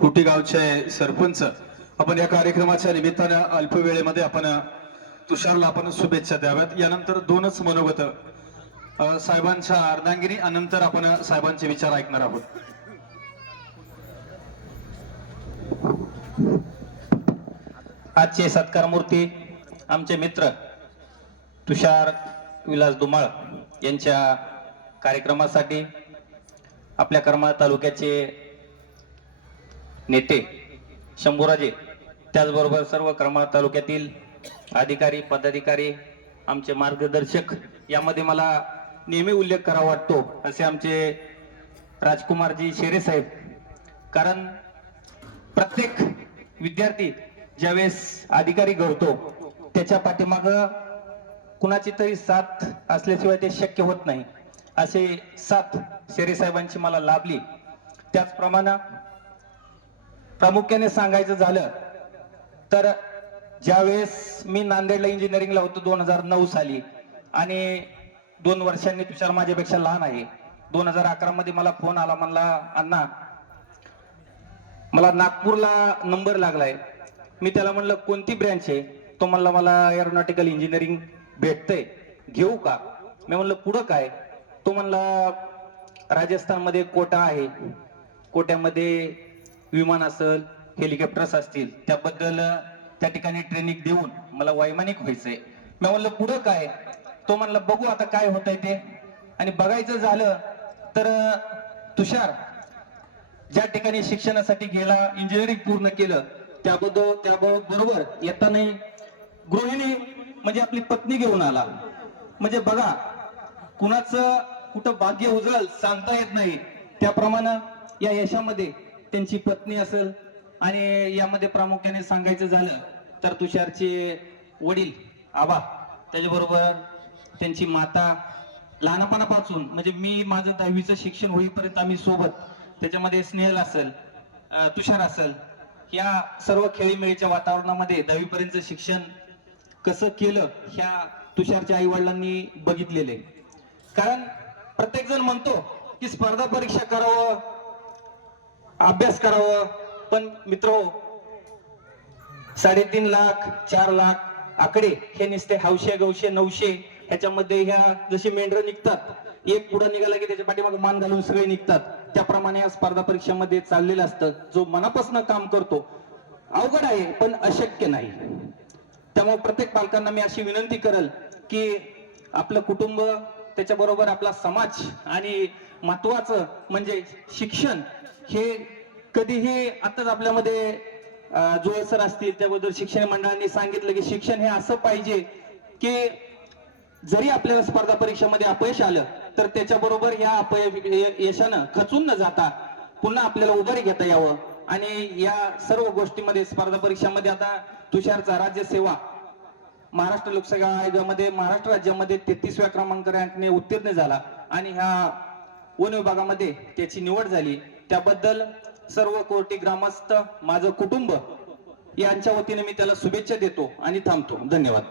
कुटी गावचे सरपंच आपण या कार्यक्रमाच्या निमित्तानं अल्प वेळेमध्ये आपण तुषारला आपण शुभेच्छा द्याव्यात। यानंतर दोनच मनोगत साहेबांच्या अर्धांगिनी अनंतर आपण साहेबांचे विचार ऐकणार आहोत। आजचे सत्कार मूर्ती आमचे मित्र तुषार विलास धुमाळ यांच्या कार्यक्रमासाठी आपल्या करमाळ तालुक्याचे नेते शंभूराजे, त्याचबरोबर सर्व करमाळ तालुक्यातील अधिकारी पदाधिकारी, आमचे मार्गदर्शक, यामध्ये मला नेहमी उल्लेख करावा वाटतो असे आमचे राजकुमारजी शेरे साहेब। कारण प्रत्येक विद्यार्थी ज्यावेळेस अधिकारी घडतो त्याच्या पाठीमाग कुणाची तरी साथ असल्याशिवाय ते शक्य होत नाही, असे साथ शेरे साहेबांची मला लाभली। त्याचप्रमाणे प्रामुख्याने सांगायचं झालं तर ज्यावेळेस मी नांदेडला इंजिनिअरिंगला होतो 2009 साली, आणि 2 वर्षांनी तुषार माझ्यापेक्षा लहान आहे। 2011 मध्ये मला फोन आला, म्हणला अण्णा मला नागपूरला नंबर लागलाय। मी त्याला म्हणलं कोणती ब्रँच आहे? तो म्हणला मला एरोनॉटिकल इंजिनिअरिंग भेटतंय, घेऊ का? मी म्हणलं पुढं काय? तो म्हणला राजस्थान मध्ये कोटा आहे, कोट्यामध्ये विमान असेल, हेलिकॉप्टर्स असतील, त्याबद्दल त्या ठिकाणी ट्रेनिंग देऊन मला वैमानिक व्हायचंय। मी म्हणलं पुढं काय? तो म्हणला बघू आता काय होतंय ते। आणि बघायचं झालं तर तुषार ज्या ठिकाणी शिक्षणासाठी गेला, इंजिनिअरिंग पूर्ण केलं, त्याबरोबर येताना गृहिणी म्हणजे आपली पत्नी घेऊन आला। म्हणजे बघा कुणाचं कुठं भाग्य उजळल सांगता येत नाही, त्याप्रमाणे या यशामध्ये त्यांची पत्नी असेल, आणि यामध्ये प्रामुख्याने सांगायचं झालं तर तुषारचे वडील आबा, त्याच्याबरोबर त्यांची माता, लहानपणापासून म्हणजे मी माझं 10वीचं शिक्षण होईपर्यंत आम्ही सोबत, त्याच्यामध्ये स्नेहल असेल, तुषार असेल, या सर्व खेळीमेळीच्या वातावरणामध्ये 10वी पर्यंत शिक्षण कसं केलं ह्या तुषारच्या आई वडिलांनी बघितलेले। कारण प्रत्येक जण म्हणतो की स्पर्धा परीक्षा करावं, अभ्यास करावं, पण मित्र 3.5 लाख 4 लाख आकडे हे नुसते हौशे गौशे 900 ह्याच्यामध्ये ह्या जशी मेंढरं निघतात, एक पुढे निघाला की त्याच्या पाठीमागे मान घालून सगळे निघतात, त्याप्रमाणे या स्पर्धा परीक्षामध्ये चाललेलं असतं। जो मनापासून काम करतो, अवघड आहे पण अशक्य नाही। त्यामुळे प्रत्येक पालकांना मी अशी विनंती करेल की आपलं कुटुंब, त्याच्याबरोबर आपला समाज, आणि महत्वाचं म्हणजे शिक्षण हे कधीही आताच आपल्यामध्ये जोळ सर असतील, त्याबद्दल शिक्षण मंडळांनी सांगितलं की शिक्षण हे असं पाहिजे की जरी आपल्याला स्पर्धा परीक्षेमध्ये अपयश आलं तर त्याच्याबरोबर या यशानं खचून न जाता पुन्हा आपल्याला उभारी घेता यावं। आणि या सर्व गोष्टीमध्ये स्पर्धा परीक्षामध्ये आता तुषारचा राज्यसेवा महाराष्ट्र लोकसेवा आयोगामध्ये महाराष्ट्र राज्यामध्ये 33व्या क्रमांक रँकने उत्तीर्ण झाला, आणि ह्या वन विभागामध्ये त्याची निवड झाली। त्याबद्दल सर्व कोटी ग्रामस्थ, माझं कुटुंब यांच्या वतीने मी त्याला शुभेच्छा देतो आणि थांबतो। धन्यवाद।